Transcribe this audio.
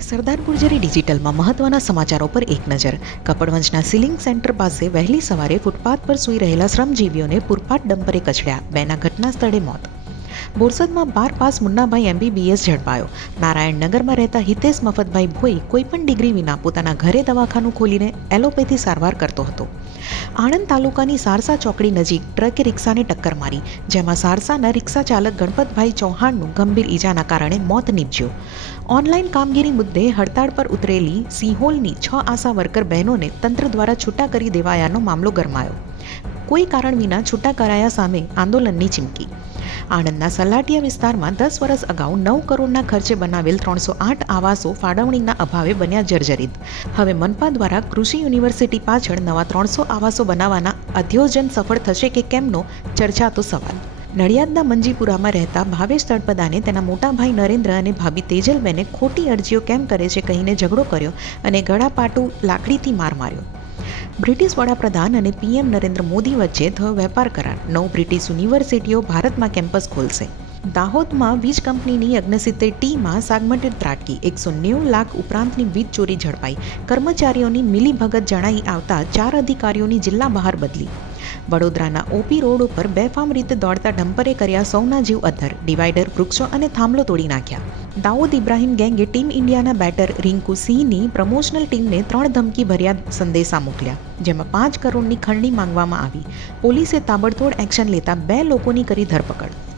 સરદાર ગુર્જરી ડિજિટલમાં મહત્વના સમાચારો પર એક નજર. કપડવંજના સિલિંગ સેન્ટર પાસે વહેલી સવારે ફૂટપાથ પર સૂઈ રહેલા શ્રમજીવીઓને પૂરપાટ ડમ્પરે કચડ્યા. બેના ઘટના સ્થળે મોત. બોરસદમાં બાર પાસ મુન્નાભાઈ એમબીબીએસ ઝડપાયો. નારાયણનગરમાં રહેતા હિતેશ મફતભાઈ ભોઈ કોઈપણ ડિગ્રી વિના પોતાના ઘરે દવાખાનું ખોલીને એલોપેથી સારવાર કરતો હતો. આણંદ તાલુકાની સારસા ચોકડી નજીક ટ્રકે રિક્ષાને ટક્કર મારી, જેમાં સારસાના રિક્ષા ચાલક ગણપતભાઈ ચૌહાણનું ગંભીર ઈજાના કારણે મોત નીપજ્યું. ઓનલાઈન કામગીરી મુદ્દે હડતાળ પર ઉતરેલી સિંહોલની છ આશા વર્કર બહેનોને તંત્ર દ્વારા છૂટા કરી દેવાયાનો મામલો ગરમાયો. કોઈ કારણ વિના છૂટા કરાયા સામે આંદોલનની ચીમકી. આણંદના સલાટિયા વિસ્તારમાં દસ વર્ષ અગાઉ નવ કરોડના ખર્ચે બનાવેલ ત્રણસો આઠ આવાસો ફાળવણીના અભાવે બન્યા જર્જરિત. હવે મનપા દ્વારા કૃષિ યુનિવર્સિટી પાછળ નવા ત્રણસો આવાસો બનાવવાના અધ્યોજન સફળ થશે કે કેમનો ચર્ચાતો સવાલ. નડિયાદના મંજીપુરામાં રહેતા ભાવેશ તળપદાને તેના મોટા ભાઈ નરેન્દ્ર અને ભાભી તેજલબેને ખોટી અરજીઓ કેમ કરે છે કહીને ઝઘડો કર્યો અને ગળાપાટું લાકડીથી માર માર્યો. બ્રિટિશ વડાપ્રધાન અને પીએમ નરેન્દ્ર મોદી વચ્ચે થયો વેપાર કરાર. નવ બ્રિટિશ યુનિવર્સિટીઓ ભારતમાં કેમ્પસ ખોલશે. દાહોદમાં વીજ કંપનીની અગ્નસિત્તેર ટીમાં સાગમટેર ત્રાટકી. એકસો નેવું લાખ ઉપરાંતની વીજ ચોરી ઝડપાઈ. કર્મચારીઓની મિલીભગત જણાઈ આવતા ચાર અધિકારીઓની જિલ્લા બહાર બદલી. વડોદરાના ઓપી રોડ ઉપર બેફામ રીતે દોડતા ડમ્પરે કર્યા સૌના જીવ અધર ડિવાઈડર, વૃક્ષો અને થાંભલો તોડી નાખ્યા. દાઉદ ઇબ્રાહિમ ગેંગે ટીમ ઇન્ડિયાના બેટર રિંકુ સિંહની પ્રમોશનલ ટીમને ત્રણ ધમકી ભર્યા સંદેશા મોકલ્યા, જેમાં પાંચ કરોડની ખંડણી માંગવામાં આવી. પોલીસે તાબડતોડ એક્શન લેતા બે લોકોની કરી ધરપકડ.